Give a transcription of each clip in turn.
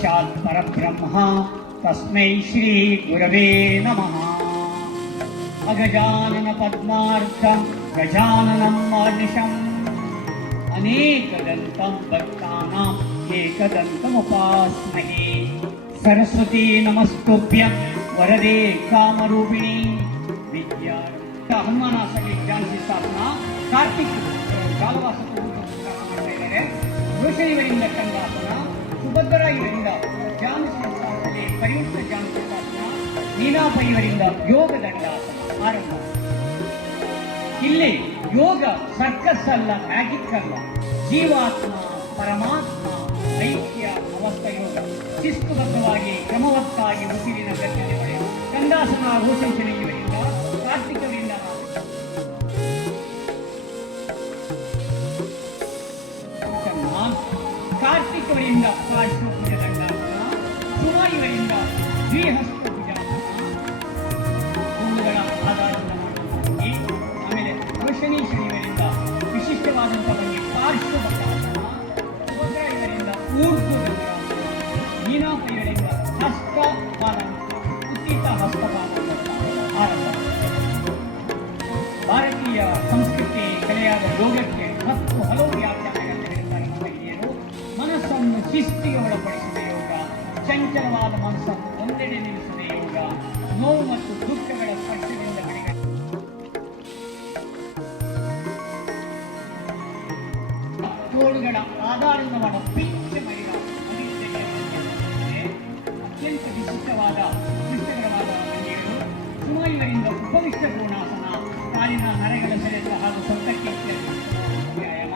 ಸಾಕ್ಷಾತ್ ಪರಬ್ರಹ್ಮ ತಸ್ಮೈ ಶ್ರೀ ಗುರವೇ ನಮಃ. ಅಗಜಾನನ ಪದ್ಮಾರ್ಕಂ ಗಜಾನನಂ ಮಾರ್ನಿಶಂ ಅನೇಕದಂತಂ ಭಕ್ತಾನಾಂ ಏಕದಂತಮುಪಾಸ್ಮಹೇ. ಸರಸ್ವತಿ ನಮಸ್ತುಭ್ಯಂ ವರದೆ ಕಾಮರೂಪಿಣಿ ವಿದ್ಯಾ. ಹನುಮಾನಾಸಲಿ ಜಾನಕಿ ಸ್ಥಾಪನಾ ಕಾರ್ತಿಕ್ ಕಾಲವಾಸಕ ಮಾಡ್ತಾ ಇದ್ದಾರೆ. ರೋಷಣಿವರಿಂದ ಕಂದಾಸನ, ಸುಭದ್ರ ಇವರಿಂದ ಜಾನಕಿ ಸ್ಥಾಪನೆ ಪರಿಯುಕ್ತ ಜಾನಕಿ ಸ್ಥಾಪನ, ನೀನಾಪ ಇವರಿಂದ ಯೋಗ ದಂಡಾಸನ ಆರಂಭ. ಇಲ್ಲಿ ಯೋಗ ಸರ್ಕಸ್ ಅಲ್ಲ, ಮ್ಯಾಜಿಕ್ ಅಲ್ಲ, ಜೀವಾತ್ಮ ಪರಮಾತ್ಮ ಐಕ್ಯ ಅವಸ್ಥಾ ಯೋಗ. ಶಿಸ್ತುಬದ್ಧವಾಗಿ ಕ್ರಮವತ್ತಾಗಿ ಉಸಿರಿನ ಗರ್ಜನೆ ಪಡೆಯುವ ಕಂದಾಸನ ರೋಷಣಿ ಇವರಿಂದ, ಕಾರ್ತಿಕವರಿಂದ ಕಾರ್ತಿಕವರಿಂದ ಪಾರ್ಶ್ವಪೂಜ ದಂಡಾಸನ, ಸುಮಾ ಇವರಿಂದ ದ್ವಿಹಸ್ತ ಪೂಜಾಸನ ಕೂಡುಗಳ ಆಧಾರದ ಮಾಡಿ. ಆಮೇಲೆ ರೋಷಣಿ ಶನಿವರಿಂದ ವಿಶಿಷ್ಟವಾದಂತಹ ಬಗ್ಗೆ ಪಾರ್ಶ್ವಪೂಜಾಸನ, ಸುಭದ್ರ ಇವರಿಂದ ಊರ್ಧ್ವ ದಂಡಾಸನ, ನೀನಾಪ ಇವರಿಂದ ಹಸ್ತಪಾದ ಉತ್ತಿತ ಹಸ್ತಪಾದ ಆರಂಭ. ಭಾರತೀಯ ಸಂಸ್ಕೃತಿ ಕಲೆಯಾದ ಯೋಗಕ್ಕೆ 10 ಹಲವು ವ್ಯಾಖ್ಯಾನಗಳನ್ನು ಹೇಳ್ತಾರೆ ಮಹಿಳೆಯರು. ಮನಸ್ಸನ್ನು ಶಿಸ್ತಿಗೆ ಒಳಪಡಿಸಿದ ಯೋಗ, ಚಂಚಲವಾದ ಮನಸ್ಸನ್ನು ಒಂದೆಡೆ ನಿಲ್ಲಿಸಿದ ಯೋಗ, ನೋವು ಮತ್ತು ದುಃಖಗಳ ಸ್ಪರ್ಶದಿಂದ ಬಿಡುಗಡೆ, ತೋಳುಗಳ ಆಧಾರವಾದ ಪಿಂಚ ಮೈಲ ಅತ್ಯಂತ ವಿಶಿಷ್ಟವಾದ ಕ್ಲಿಷ್ಟಕರವಾದ ಮಂಡಿಗಳು. ಸುಮಾ ಇವರಿಂದ ಉಪವಿಷ್ಟ ಕೋಣಾಸನ, ಕಾಲಿನ ನರೆಗಳ ಸೆಳೆತ ಹಾಗೂ ಸೊಂಟಕ್ಕೆ ವ್ಯಾಯಾಮ.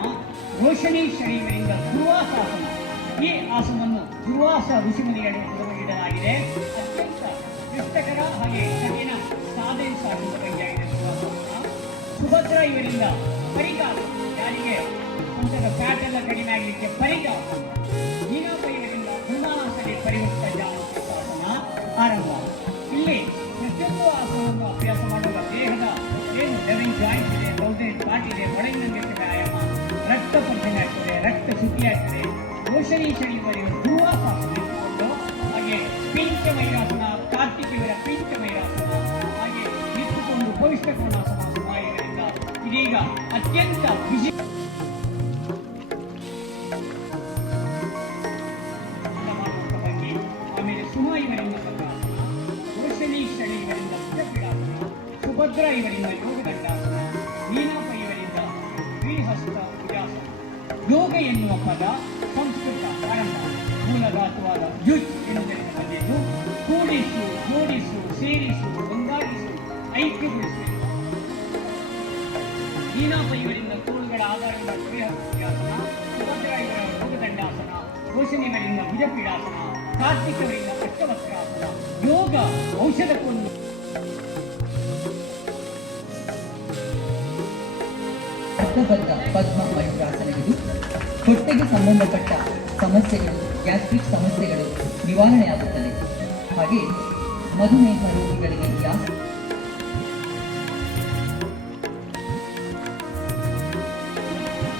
ರೋಷಣಿ ಶರೀರದಿಂದ ದುರ್ವಾಸಾಸನ, ಈ ಆಸನವನ್ನು ದುರ್ವಾಸ ಋಷಿಮುನಿಗಳಿಗೆ ನೀಡಲಾಗಿದೆ. ಅತ್ಯಂತ ಕ್ಲಿಷ್ಟಕರ ಹಾಗೆ ಕಠಿಣ ಸಾಧನೆ ಸಾಧಿಸುವ ಬಗೆಯಾಗಿದೆ ದುರ್ವಾಸಾಸನ. ಸುಭದ್ರ ಇವರಿಂದ ಪರಿಗಾಲ, ಯಾರಿಗೆ ಸೊಂಟದ ಫ್ಯಾಟ್ ಎಲ್ಲ ಕಡಿಮೆ ಆಗಲಿಕ್ಕೆ ಪರಿಗಾಲ. ನೀನಾಪ ಇವರಿಂದ ಹನುಮಾನಾಸನೆ ಪರಿವೃತ್ತ ಜಾನಕಿ ಆರಂಭ. ಇಲ್ಲಿ ಪ್ರತಿಯೊಂದು ಆಸನವನ್ನು ಅಭ್ಯಾಸ ಮಾಡುವ ದೇಹದ ಏನು ಲೆವೆನ್ ಜಾಯಿಂಟ್ ಇದೆ, ಥೌಸಂಡ್ ಪಾರ್ಟ್ ಇದೆ, ಒಳಗಿನ ವ್ಯಾಯಾಮ, ರಕ್ತ ಪರಿಚಯ ಆಗ್ತದೆ, ರಕ್ತ ಶುದ್ಧಿ ಆಗ್ತದೆ. ರೋಷಣಿ ಶನಿವರೆಗೂ ಧ್ರುವಾಸಾಸನ ಇಟ್ಟುಕೊಂಡು, ಹಾಗೆ ಪಿಂಚ ಮೈರಾಸನ, ಕಾರ್ತಿಕವರ ಪಿಂಚ ಮೈರಾಸನ, ಹಾಗೆ ನಿಂತುಕೊಂಡು ಭವಿಷ್ಯ ಕೋಣಾಸನ ಸುಮಾರಿಗಳಿಂದ ಇದೀಗ ಅತ್ಯಂತ ಬಿಸಿ ಮಾಡುವಂಥ ಬಗ್ಗೆ. ಆಮೇಲೆ ಸುಮಾ ಇವರಿಂದ ಸಕಾಸನ, ರೋಷಣಿ ಶನಿ ಇವರಿಂದ ಭುಜಪೀಡಾಸನ, ಸುಭದ್ರ ಇವರಿಂದ ಯೋಗ ದಂಡಾಸನ, ನೀನಾಪ ಇವರಿಂದ ದ್ವಿಹಸ್ತ ಪೂಜಾಸನ. ಯೋಗ ಎನ್ನುವ ಪದ ಸಂಸ್ಕೃತ ಆರಂಭ, ಮೂಲಧಾತುವಾದ ಯುಜ್ ಎನ್ನುವುದರಿಂದ ಬಂದಿದ್ದು. ಕೂಡಿಸು, ಜೋಡಿಸು, ಸೇರಿಸು, ಒಂದಾಗಿಸು, ಐಕ್ಯಗೊಳಿಸು. ನೀನಾಪ ಇವರಿಂದ ತೋಳುಗಳ ಆಧಾರದಿಂದ ದ್ವಿಹಸ್ತ ಪೂಜಾಸನ, ಸುಭದ್ರ ಇವರ ಯೋಗ ದಂಡಾಸನ, ರೋಷಣಿ ಇವರಿಂದ ಭುಜಪೀಡಾಸನ, ಕಾರ್ತಿಕವರಿಂದ ಅಷ್ಟವಸ್ತ್ರಾಸನ. ಯೋಗ ಔಷಧಕ್ಕೊಂದು ಅರ್ಥಬದ್ಧ ಪದ್ಮ ಮಯೂರಾಸನಗಳು ಹೊಟ್ಟೆಗೆ ಸಂಬಂಧಪಟ್ಟ ಸಮಸ್ಯೆಗಳು, ಗ್ಯಾಸ್ಟ್ರಿಕ್ ಸಮಸ್ಯೆಗಳು ನಿವಾರಣೆಯಾಗುತ್ತದೆ. ಹಾಗೆ ಮಧುಮೇಹ ರೋಗಿಗಳಿಗೆ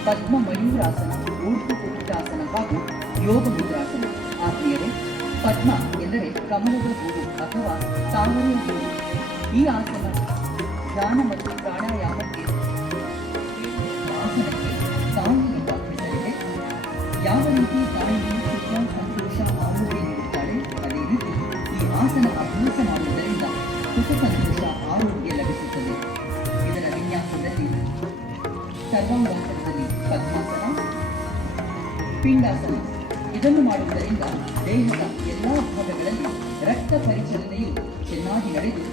ಪದ್ಮ ಮಯೂರಾಸನ, ಊರ್ಧ್ವ ಕುಟಿಕಾಸನ ಹಾಗೂ ಯೋಗ ಮುದ್ರಾಸನ. ಆತ್ಮೀಯರೇ, ಪದ್ಮ ಎಂದರೆ ಕಮಲದ ಹೂವು ಅಥವಾ ತಾವರೆಯ ಹೂವು. ಈ ಆಸನ ಧ್ಯಾನ ಮತ್ತು ಪ್ರಾಣಾಯಾಮಕ್ಕೆ ಆಸನಕ್ಕೆ ತಾಯಿ ಎಂಬ ಹೆಸರಿದೆ. ಯಾವ ರೀತಿ ತಾಯಿಗೆ ಸುಖ, ಸಂತೋಷ, ಆರೋಗ್ಯ ನೀಡುತ್ತಾಳೆ, ಅದೇ ರೀತಿ ಈ ಆಸನ ಅಭ್ಯಾಸ ಮಾಡುವುದರಿಂದ ಸುಖ, ಸಂತೋಷ, ಆರೋಗ್ಯ ಲಭಿಸುತ್ತದೆ. ಇದರ ವಿನ್ಯಾಸದಲ್ಲಿ ಸರ್ವಾಂಗಾಸನದಲ್ಲಿ ಪದ್ಮಾಸನ, ಪಿಂಡಾಸನ. ಇದನ್ನು ಮಾಡುವುದರಿಂದ ದೇಹದ ಎಲ್ಲ ಭಾಗಗಳಲ್ಲಿ ರಕ್ತ ಪರಿಚಲನೆಯು ಚೆನ್ನಾಗಿ ನಡೆದು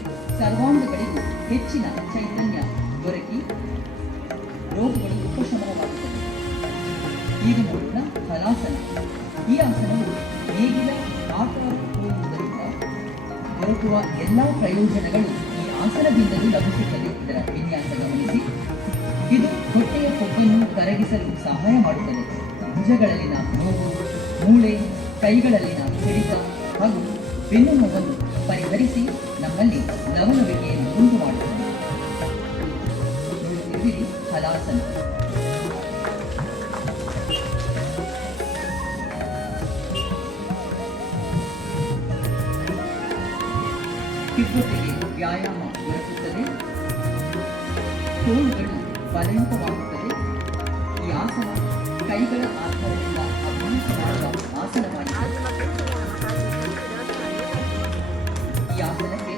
ಸರ್ವಾಂಗಗಳಿಗೂ ಹೆಚ್ಚಿನ ಚೈತನ್ಯ ದೊರಕಿ ರೋಗಗಳು ಉಪಶಮನವಾಗುತ್ತದೆ. ಈಗ ನೋಡೋಣ ಹಲಾಸನ. ಈ ಆಸನವು ನೇಗಿಲ ಆಕಾರ ಹೋಗುವುದರಿಂದ ದೊರಕುವ ಎಲ್ಲ ಪ್ರಯೋಜನಗಳು ಈ ಆಸನದಿಂದಲೂ ಲಭಿಸುತ್ತದೆ. ಇದರ ವಿನ್ಯಾಸ ಗಮನಿಸಿ. ಇದು ಹೊಟ್ಟೆಯ ಕೊಬ್ಬನ್ನು ಕರಗಿಸಲು ಸಹಾಯ ಮಾಡುತ್ತದೆ. ಭುಜಗಳಲ್ಲಿನ ನೋವು, ಮೂಳೆ, ಕೈಗಳಲ್ಲಿನ ಸಿಡಿತ ಹಾಗೂ ಬೆನ್ನು ನೋವನ್ನು ಪರಿಹರಿಸಿ ನಮ್ಮಲ್ಲಿ ಲವಲವಿಕೆಯನ್ನು ಉಂಟು ಮಾಡುತ್ತದೆ. ನೋಡುತ್ತಿರುವಿರಿ ಹಲಾಸನ. ಹೆಚ್ಚುತ್ತದೆ, ತೋಳುಗಳು ಬಲಯುತವಾಗುತ್ತದೆ. ಈ ಆಸನ ಕೈಗಳ ಆಧಾರದಿಂದ ಅಭ್ಯಾಸ ಮಾಡುವ ಆಸನವಾಗಿದೆ. ಈ ಆಸನಕ್ಕೆ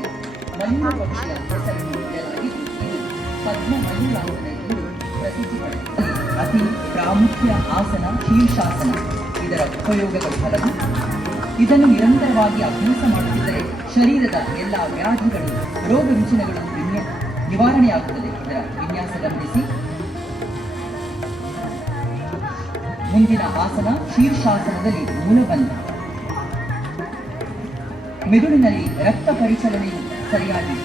ಮಯೂರ ಪಕ್ಷಿಯ ಹೆಸರನ್ನು ಇಡಲಾಗಿದ್ದು ಇದು ಪದ್ಮ ಮಯೂರಾಸನ ಎಂದು ಪ್ರಸಿದ್ಧಿ ಪಡೆದಿದೆ. ಅತಿ ಪ್ರಾಮುಖ್ಯ ಆಸನ ಶೀರ್ಷಾಸನ. ಇದರ ಉಪಯೋಗಗಳು ಹಲವು. ಇದನ್ನು ನಿರಂತರವಾಗಿ ಅಭ್ಯಾಸ ಮಾಡುತ್ತಿದ್ದರೆ ಶರೀರದ ಎಲ್ಲ ವ್ಯಾಧಿಗಳು, ರೋಗ ರುಜಿನಗಳು ನಿವಾರಣೆಯಾಗುತ್ತದೆ. ಇದರ ವಿನ್ಯಾಸ ಗಮನಿಸಿ. ಮುಂದಿನ ಆಸನ ಶೀರ್ಷಾಸನದಲ್ಲಿ ಮೂಲಬಂಧ. ಮೆದುಳಿನಲ್ಲಿ ರಕ್ತ ಪರಿಚಲನೆಯು ಸರಿಯಾಗಿ.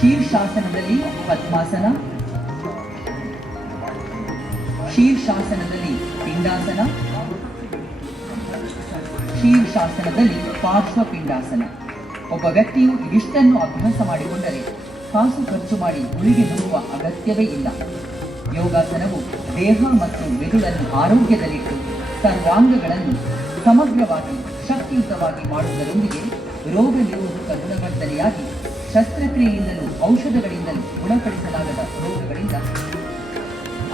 ಶೀರ್ಷಾಸನದಲ್ಲಿ ಪದ್ಮಾಸನ, ಶೀರ್ಷಾಸನದಲ್ಲಿ ಪಿಂಡಾಸನ, ಶೀರ್ಷಾಸನದಲ್ಲಿ ಪಾರ್ಶ್ವಪಿಂಡಾಸನ. ಒಬ್ಬ ವ್ಯಕ್ತಿಯು ಇವಿಷ್ಟನ್ನು ಅಭ್ಯಾಸ ಮಾಡಿಕೊಂಡರೆ ಕಾಸು ಖರ್ಚು ಮಾಡಿ ಗುಳಿಗೆ ನುಂಗುವ ಅಗತ್ಯವೇ ಇಲ್ಲ. ಯೋಗಾಸನವು ದೇಹ ಮತ್ತು ಮೆದುಳನ್ನು ಆರೋಗ್ಯದಲ್ಲಿಟ್ಟು ಸರ್ವಾಂಗಗಳನ್ನು ಸಮಗ್ರವಾಗಿ ಶಕ್ತಿಯುತವಾಗಿ ಮಾಡುವುದರೊಂದಿಗೆ ರೋಗ ನಿರೋಧಕ ಗುಣವರ್ಧನೆಯಾಗಿ ಶಸ್ತ್ರಕ್ರಿಯೆಯಿಂದಲೂ ಔಷಧಗಳಿಂದಲೂ ಗುಣಪಡಿಸಲಾಗದ ರೋಗಗಳಿಂದ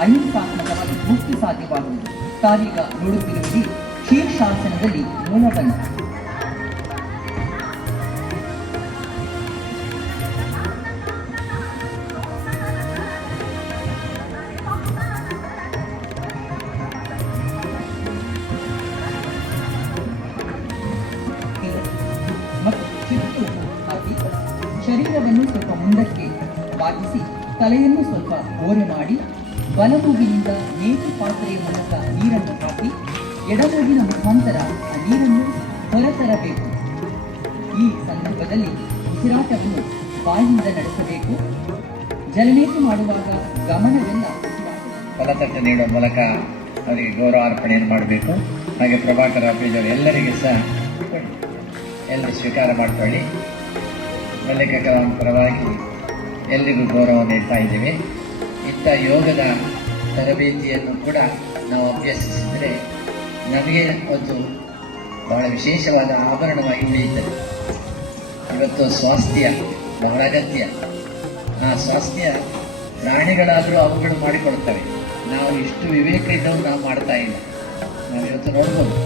ಅಹಿಂಸಾತ್ಮಕವಾಗಿ ಮುಕ್ತಿ ಸಾಧ್ಯವಾಗುವುದು. ತಾವೀಗ ನೋಡುತ್ತಿರುವುದು ಶೀರ್ಷಾಸನದಲ್ಲಿ ಮೂಲಬಂಧ. ಮತ್ತು ಚಿತ್ತವನ್ನು ಹಾಕಿ ಶರೀರವನ್ನು ಸ್ವಲ್ಪ ಮುಂದಕ್ಕೆ ಬಾಗಿಸಿ ತಲೆಯನ್ನು ಸ್ವಲ್ಪ ಓರೆ ಮಾಡಿ ಬಲಮೂಗಿನಿಂದ ನೇತು ಪಾತ್ರೆಯ ಮೂಲಕ ನೀರನ್ನು ಹಾಕಿ ಎಡಮೂಗಿನ ಮುಖಾಂತರ ಆ ನೀರನ್ನು ಹೊರತರಬೇಕು. ಈ ಸಂದರ್ಭದಲ್ಲಿ ಉಸಿರಾಟವನ್ನು ಬಾಯಿಯಿಂದ ನಡೆಸಬೇಕು. ಜಲನೇತು ಮಾಡುವಾಗ ಗಮನವೆಲ್ಲ ಫಲತಟ್ಟು ನೀಡುವ ಮೂಲಕ ಅವರಿಗೆ ಗೌರವಾರ್ಪಣೆಯನ್ನು ಮಾಡಬೇಕು. ಹಾಗೆ ಪ್ರಭಾಕರ್ ಆಫೀಸರ್ ಎಲ್ಲರಿಗೆ ಸಹ ಎಲ್ಲರೂ ಸ್ವೀಕಾರ ಮಾಡಿಕೊಳ್ಳಿ. ಮಲ್ಲಿಕಾ ಪರವಾಗಿ ಎಲ್ಲಿಗೂ ಗೌರವ ನೀಡ್ತಾ ಇದ್ದೇವೆ. ಇಂಥ ಯೋಗದ ತರಬೇತಿಯನ್ನು ಕೂಡ ನಾವು ಅಭ್ಯಸಿಸಿದರೆ ನಮಗೆ ಒಂದು ಬಹಳ ವಿಶೇಷವಾದ ಆಭರಣವಾಗಿ ಉಳಿಯುತ್ತದೆ. ಇವತ್ತು ಸ್ವಾಸ್ಥ್ಯ ಬಹಳ ಅಗತ್ಯ. ಆ ಸ್ವಾಸ್ಥ್ಯ ಪ್ರಾಣಿಗಳಾದರೂ ಅವುಗಳು ಮಾಡಿಕೊಳ್ತವೆ. ನಾವು ಇಷ್ಟು ವಿವೇಕ ಇದ್ದವು ನಾವು ಮಾಡ್ತಾ ಇಲ್ಲ. ನಾವು ಇವತ್ತು ನೋಡ್ಬೋದು